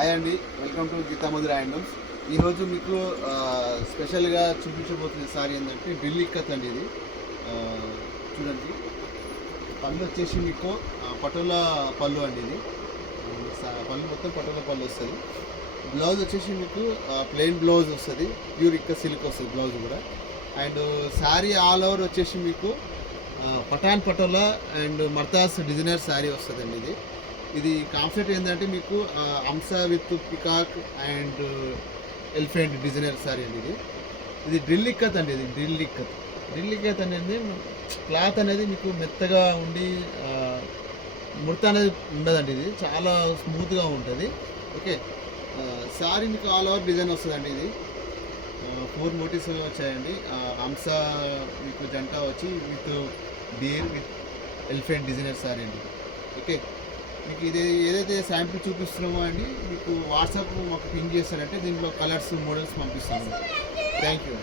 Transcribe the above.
Hi అండి, welcome to గీతామధుర handlooms. ఈరోజు మీకు స్పెషల్గా చూపించబోతున్న సారీ ఏంటంటే ఢిల్లీ కత్ అండి. ఇది చూడండి, పళ్ళు వచ్చేసి మీకు పటోలా పళ్ళు అండి. ఇది పళ్ళు మొత్తం పటోలా పళ్ళు వస్తుంది. బ్లౌజ్ వచ్చేసి మీకు ప్లెయిన్ బ్లౌజ్ వస్తుంది, ప్యూర్ ఇక్క సిల్క్ వస్తుంది బ్లౌజ్ కూడా. అండ్ శారీ ఆల్ ఓవర్ వచ్చేసి మీకు పటాన్ పటోలా అండ్ మర్తాస్ డిజైనర్ శారీ వస్తుందండి. ఇది కాన్సెప్ట్ ఏంటంటే మీకు హంస with peacock and elephant designer sari అండి. ఇది డ్రిల్ ఇక్కత్ అండి. ఇది డ్రిల్ ఇక్కత్ అనేది క్లాత్ అనేది మీకు మెత్తగా ఉండి ముడత అనేది ఉండదండి. ఇది చాలా స్మూత్గా ఉంటుంది. ఓకే, సారీ మీకు ఆల్ ఓవర్ డిజైన్ వస్తుందండి. ఇది 4 మోటివ్స్ వచ్చాయండి. హంస మీకు జంట వచ్చి with deer with elephant designer sari అండి. ఓకే, మీకు ఇది ఏదైతే శాంపిల్ చూపిస్తున్నామో అండి, మీకు వాట్సాప్ మాకు పింక్ చేస్తారంటే దీంట్లో కలర్స్ మోడల్స్ పంపిస్తాము. Thank you.